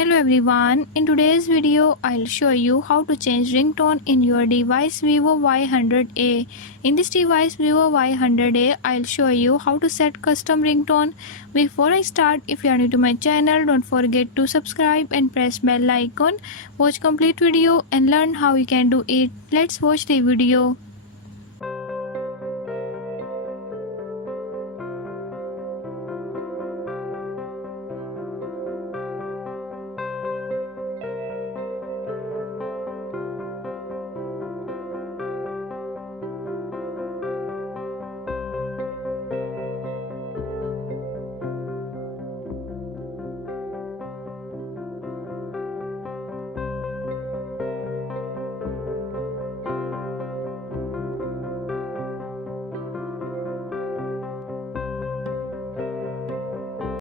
Hello everyone, in today's video I'll show you how to change ringtone in your device Vivo Y100A. In this device Vivo Y100A, I'll show you how to set custom ringtone. Before I start, if you are new to my channel, don't forget to subscribe and press bell icon. Watch complete video and learn how you can do it. Let's watch the video.